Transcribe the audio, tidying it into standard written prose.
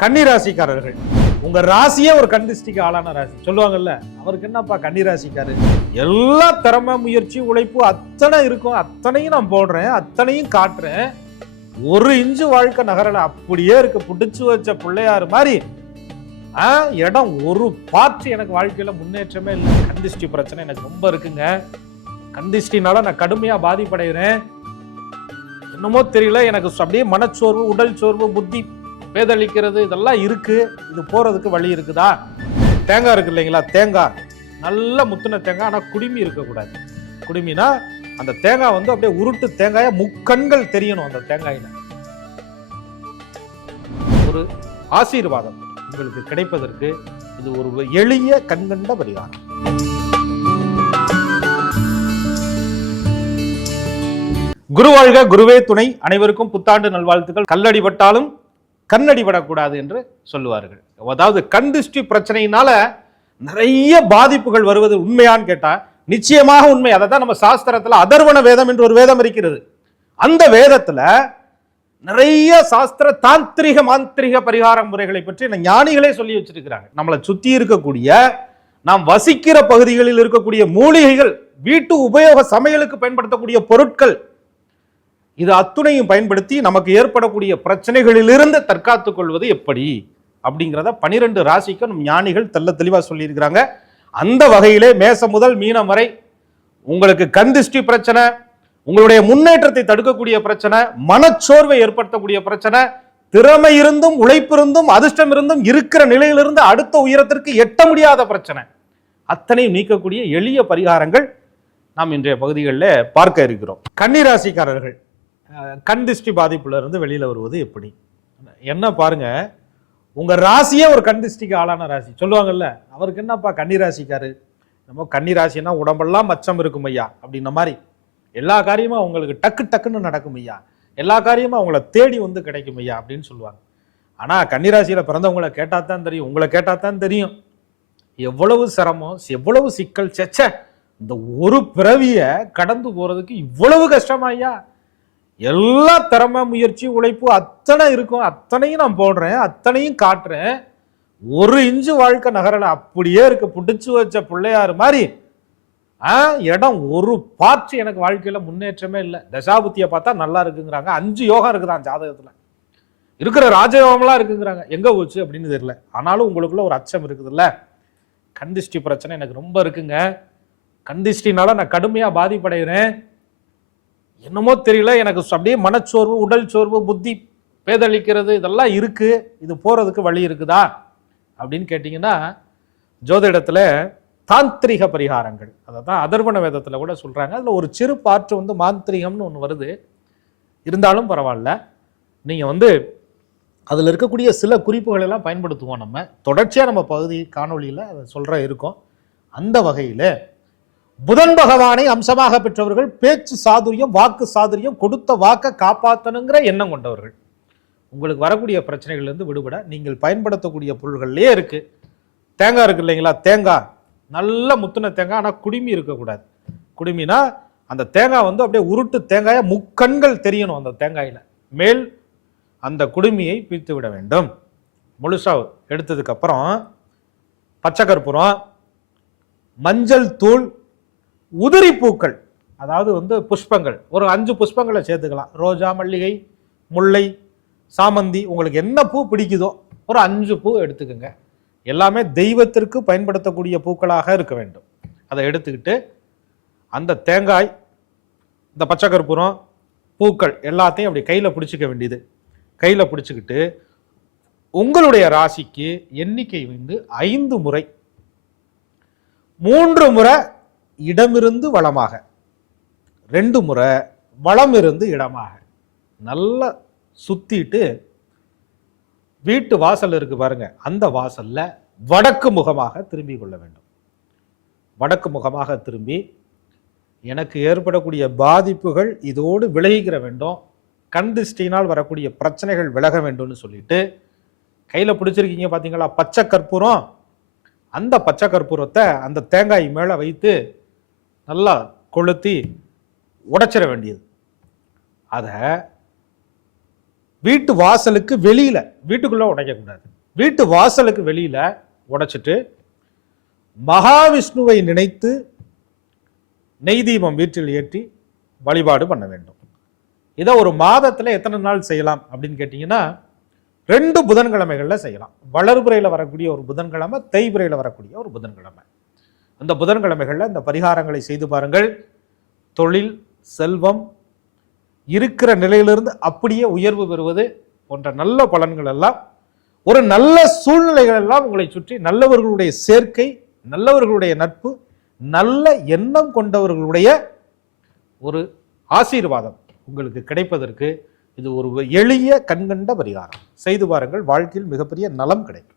கன்னிராசிக்காரர்கள், உங்க ராசியே ஒரு கண்டிஸ்டிக்கு ஆளான ராசி சொல்லுவாங்கல்ல, அவருக்கு என்னப்பா கன்னிராசிக்காரு, எல்லா திறமை முயற்சி உழைப்பு அத்தனை இருக்கும், அத்தனையும் நான் போடுறேன், அத்தனையும் காட்டுறேன், ஒரு இன்ச்சு வாழ்க்கை நகரல, அப்படியே இருக்கு புடிச்சு வச்ச பிள்ளையாரு மாதிரி. இடம் ஒரு பார்த்து எனக்கு வாழ்க்கையில முன்னேற்றமே இல்லை. கண்டிஸ்டி பிரச்சனை எனக்கு ரொம்ப இருக்குங்க. கண்டிஸ்டினால நான் கடுமையா பாதிப்படைகிறேன். என்னமோ தெரியல, எனக்கு அப்படியே மனச்சோர்வு, உடல் சோர்வு, புத்தி பேதளிக்கிறது, இதெல்லாம் இருக்கு. இது போறதுக்கு வழி இருக்குதா? தேங்காய் இருக்கு இல்லைங்களா, தேங்காய் நல்ல முத்துன தேங்காய், ஆனா குடுமி இருக்கக்கூடாது. குடுமினா அந்த தேங்காய் வந்து அப்படியே உருட்டு தேங்காய முக்கண்கள் தெரியணும். அந்த தேங்காயில ஒரு ஆசீர்வாதம் உங்களுக்கு கிடைப்பதற்கு இது ஒரு எளிய கண்கண்ட பரிகாரம். குருவாழ்க, குருவே துணை. அனைவருக்கும் புத்தாண்டு நல்வாழ்த்துக்கள். கல்லடிபட்டாலும் கண்ணடிபடக்கூடாது என்று சொல்லுவார்கள். அதாவது கண் திருஷ்டி பிரச்சனையினால நிறைய பாதிப்புகள் வருவது உண்மையான்னு கேட்டா நிச்சயமாக உண்மை. அதை தான் நம்ம சாஸ்திரத்துல அதர்வண வேதம் என்று ஒரு வேதம் இருக்கிறது. அந்த வேதத்துல நிறைய சாஸ்திர தாந்திரிக மாந்திரிக பரிகார முறைகளை பற்றி ஞானிகளே சொல்லி வச்சிருக்கிறாங்க. நம்மளை சுத்தி இருக்கக்கூடிய, நாம் வசிக்கிற பகுதிகளில் இருக்கக்கூடிய மூலிகைகள், வீட்டு உபயோக சமையலுக்கு பயன்படுத்தக்கூடிய பொருட்கள், இது அத்துணையும் பயன்படுத்தி நமக்கு ஏற்படக்கூடிய பிரச்சனைகளிலிருந்து தற்காத்துக் கொள்வது எப்படி அப்படிங்கிறத 12 ராசிக்கு நம் ஞானிகள் தெல்ல தெளிவா சொல்லியிருக்கிறாங்க. அந்த வகையிலே மேசம் முதல் மீனம் வரை உங்களுக்கு கண் திருஷ்டி பிரச்சனை, உங்களுடைய முன்னேற்றத்தை தடுக்கக்கூடிய பிரச்சனை, மனச்சோர்வை ஏற்படுத்தக்கூடிய பிரச்சனை, திறமை இருந்தும் உழைப்பு இருந்தும் அதிர்ஷ்டம் இருந்தும் இருக்கிற நிலையிலிருந்து அடுத்த உயரத்திற்கு எட்ட முடியாத பிரச்சனை, அத்தனையும் நீக்கக்கூடிய எளிய பரிகாரங்கள் நாம் இன்றைய பகுதிகளில் பார்க்க இருக்கிறோம். கன்னிராசிக்காரர்கள் கண் திருஷ்டி பாதிப்புல இருந்து வெளியில வருவது எப்படி? என்ன பாருங்க, உங்க ராசியே ஒரு கண் திருஷ்டிக்கு ஆளான ராசி சொல்லுவாங்கல்ல, அவருக்கு என்னப்பா கன்னிராசிக்காரு, நம்ம கன்னிராசினா உடம்பெல்லாம் மச்சம் இருக்கும் ஐயா அப்படின்ன மாதிரி எல்லா காரியமும் உங்களுக்கு டக்கு டக்குன்னு நடக்கும் ஐயா, எல்லா காரியமும் அவங்கள தேடி வந்து கிடைக்கும் ஐயா அப்படின்னு சொல்லுவாங்க. ஆனா கன்னிராசியில பிறந்தவங்களை கேட்டாத்தான் தெரியும், உங்களை கேட்டாத்தான் தெரியும் எவ்வளவு சிரமம், எவ்வளவு சிக்கல். செச்ச இந்த ஒரு பிறவிய கடந்து போறதுக்கு இவ்வளவு கஷ்டமா ஐயா? எல்லா திறமை முயற்சி உழைப்பு அத்தனை இருக்கும், அத்தனையும் நான் போடுறேன், அத்தனையும் காட்டுறேன், ஒரு இன்ச்சு வாழ்க்கை நகரல, அப்படியே இருக்கு புடிச்சு வச்ச பிள்ளையாரு மாதிரி. இடம் ஒரு பார்த்து எனக்கு வாழ்க்கையில முன்னேற்றமே இல்லை. தசாபுத்தியை பார்த்தா நல்லா இருக்குங்கிறாங்க, 5 யோகம் இருக்குதான் ஜாதகத்துல, இருக்கிற ராஜயோகம்லாம் இருக்குங்கிறாங்க, எங்க போச்சு அப்படின்னு தெரியல. ஆனாலும் உங்களுக்குள்ள ஒரு அச்சம் இருக்குதுல்ல, கண் திருஷ்டி பிரச்சனை எனக்கு ரொம்ப இருக்குங்க, கண் திருஷ்டினால நான் கடுமையா பாதிப்படைகிறேன், என்னமோ தெரியல, எனக்கு அப்படியே மனச்சோர்வு, உடல் சோர்வு, புத்தி பேதளிக்கிறது, இதெல்லாம் இருக்கு. இது போறதுக்கு வழி இருக்குதா அப்படின்னு கேட்டீங்கன்னா, ஜோதிடத்துல தாந்திரிக பரிகாரங்கள், அதான் அதர்வண வேதத்துல கூட சொல்றாங்க. அதுல ஒரு சிறு பாற்று வந்து மாந்திரிகம்னு ஒன்று வருது. இருந்தாலும் பரவாயில்ல, நீங்க வந்து அதுல இருக்கக்கூடிய சில குறிப்புகள் எல்லாம் பயன்படுத்துவோம். நம்ம தொடர்ச்சியா நம்ம பகுதி காணொலியில அதை சொல்ற இருக்கோம். அந்த வகையில புதன் பகவானை அம்சமாக பெற்றவர்கள் பேச்சு சாதுரியம், வாக்கு சாதுரியம், கொடுத்த வாக்க காப்பாற்றணுங்கிற எண்ணம் கொண்டவர்கள். உங்களுக்கு வரக்கூடிய பிரச்சனைகள் இருந்து விடுபட நீங்கள் பயன்படுத்தக்கூடிய பொருள்கள்லயே இருக்கு. தேங்காய் இருக்கு இல்லைங்களா, தேங்காய் நல்ல முத்துன தேங்காய், ஆனா குடுமி இருக்கக்கூடாது. குடுமினா அந்த தேங்காய் வந்து அப்படியே உருட்டு தேங்காய முக்கண்கள் தெரியணும். அந்த தேங்காயில மேல் அந்த குடுமியை பிரித்து விட வேண்டும். முழுசா எடுத்ததுக்கு அப்புறம் பச்சை கற்பூரம், மஞ்சள் தூள், உதிரி பூக்கள், அதாவது வந்து புஷ்பங்கள், ஒரு 5 புஷ்பங்களை சேர்த்துக்கலாம். ரோஜா, மல்லிகை, முல்லை, சாமந்தி, உங்களுக்கு என்ன பூ பிடிக்குதோ ஒரு 5 பூ எடுத்துக்கோங்க. எல்லாமே தெய்வத்திற்கு பயன்படுத்தக்கூடிய பூக்களாக இருக்க வேண்டும். அதை எடுத்துக்கிட்டு அந்த தேங்காய், இந்த பச்சை கற்பூரம், பூக்கள் எல்லாத்தையும் அப்படி கையில் பிடிச்சிக்க வேண்டியது. கையில் பிடிச்சிக்கிட்டு உங்களுடைய ராசிக்கு எண்ணிக்கை வந்து 5 முறை, 3 முறை இடமிருந்து வளமாக, 2 முறை வளம் இருந்து இடமாக நல்லா சுத்திட்டு வீட்டு வாசல் இருக்கு பாருங்க, அந்த வாசல்ல வடக்கு முகமாக திரும்பி கொள்ள வேண்டும். வடக்கு முகமாக திரும்பி எனக்கு ஏற்படக்கூடிய பாதிப்புகள் இதோடு விலகிக்கிற வேண்டும், கண் திருஷ்டியினால் வரக்கூடிய பிரச்சனைகள் விலக வேண்டும்னு சொல்லிட்டு கையில பிடிச்சிருக்கீங்க பாத்தீங்களா பச்சை கற்பூரம், அந்த பச்சை கற்பூரத்தை அந்த தேங்காய் மேல வைத்து நல்லா கொளுத்தி உடைச்சிட வேண்டியது. அதை வீட்டு வாசலுக்கு வெளியில, வீட்டுக்குள்ள உடைக்கக்கூடாது, வீட்டு வாசலுக்கு வெளியில உடைச்சிட்டு மகாவிஷ்ணுவை நினைத்து நெய் தீபம் வீட்டில் ஏற்றி வழிபாடு பண்ண வேண்டும். இதை ஒரு மாதத்துல எத்தனை நாள் செய்யலாம் அப்படின்னு கேட்டீங்கன்னா 2 புதன்கிழமைகள்ல செய்யலாம். வளர்பிறையில வரக்கூடிய ஒரு புதன்கிழமை, தேய்பிறையில வரக்கூடிய ஒரு புதன்கிழமை. அந்த புதன்கிழமைகள்ல இந்த பரிகாரங்களை செய்து பாருங்கள். தொழில், செல்வம் இருக்கிற நிலையிலிருந்து அப்படியே உயர்வு பெறுவது போன்ற நல்ல பலன்கள் எல்லாம், ஒரு நல்ல சூழ்நிலைகள் எல்லாம் உங்களை சுற்றி நல்லவர்களுடைய சேர்க்கை, நல்லவர்களுடைய நட்பு, நல்ல எண்ணம் கொண்டவர்களுடைய ஒரு ஆசீர்வாதம் உங்களுக்கு கிடைப்பதற்கு இது ஒரு எளிய கண்கண்ட பரிகாரம். செய்து பாருங்கள், வாழ்க்கையில் மிகப்பெரிய நலம் கிடைக்கும்.